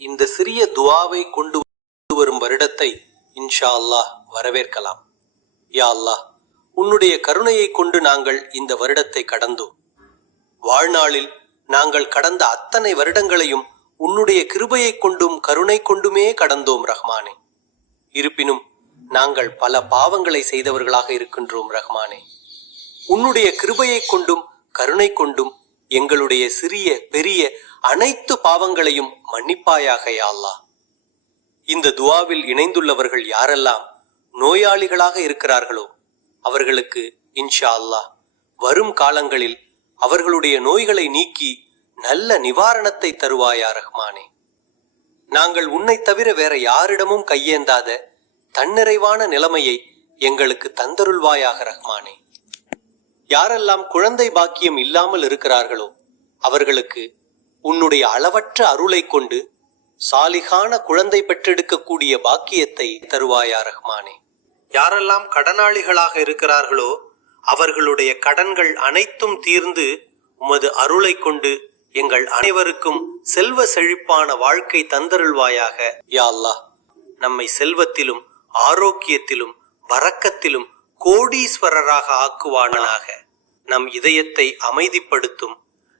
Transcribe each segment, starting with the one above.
இந்த சிறிய துஆவை கொண்டு வரும் வருடத்தை இன்ஷா அல்லாஹ் வரவேற்கலாம். யா அல்லாஹ், உன்னுடைய கருணையை கொண்டு நாங்கள் இந்த வருடத்தை கடந்தோம். வாழ்நாளில் நாங்கள் கடந்த அத்தனை வருடங்களையும் உன்னுடைய கிருபையை கொண்டும் கருணை கொண்டுமே கடந்தோம் ரஹ்மானே. இருப்பினும் நாங்கள் பல பாவங்களை செய்தவர்களாக இருக்கின்றோம் ரஹ்மானே. உன்னுடைய கிருபையை கொண்டும் கருணை கொண்டும் எங்களுடைய சிறிய பெரிய அனைத்து பாவங்களையும் மன்னிப்பாயாக யா அல்லாஹ். இந்த துஆவில் இணைந்துள்ளவர்கள் யாரெல்லாம் நோயாளிகளாக இருக்கிறார்களோ அவர்களுக்கு இன்ஷா அல்லாஹ் வரும் காலங்களில் அவர்களுடைய நோய்களை நீக்கி நல்ல நிவாரணத்தை தருவாயா ரஹ்மானே. நாங்கள் உன்னை தவிர வேற யாரிடமும் கையேந்தாத தன்னிறைவான நிலைமையை எங்களுக்கு தந்தருள்வாயாக ரஹ்மானே. யாரெல்லாம் குழந்தை பாக்கியம் இல்லாமல் இருக்கிறார்களோ அவர்களுக்கு உன்னுடைய அளவற்ற அருளை கொண்டு சாலிகான குழந்தை பெற்றெடுக்கக்கூடிய பாக்கியத்தை தருவாயா ரஹ்மானே. யாரெல்லாம் கடனாளிகளாக இருக்கிறார்களோ அவர்களுடைய கடன்கள் அனைத்தும் தீர்ந்து உமது அருளை கொண்டு எங்கள் அனைவருக்கும் செல்வ செழிப்பான வாழ்க்கை தந்தருள்வாயாக யா அல்லாஹ். நம்மை செல்வத்திலும் ஆரோக்கியத்திலும் பரக்கத்திலும் கோடீஸ்வரராக ஆக்குவானாக. நம் இதயத்தை அமைதிப்படுத்தும்,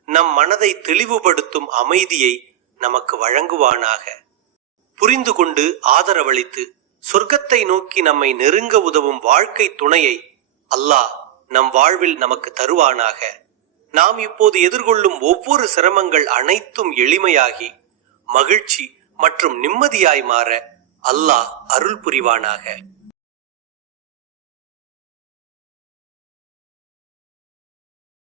நம் மனதை தெளிவுபடுத்தும் அமைதியை நமக்கு வழங்குவானாக. புரிந்து கொண்டு ஆதரவளித்து சொர்க்கத்தை நோக்கி நம்மை நெருங்க உதவும் வாழ்க்கை துணையை அல்லாஹ் நம் வாழ்வில் நமக்கு தருவானாக. நாம் இப்போது எதிர்கொள்ளும் ஒவ்வொரு சிரமங்கள் அனைத்தும் எளிமையாகி மகிழ்ச்சி மற்றும் நிம்மதியாய் மாற அல்லாஹ் அருள் புரிவானாக.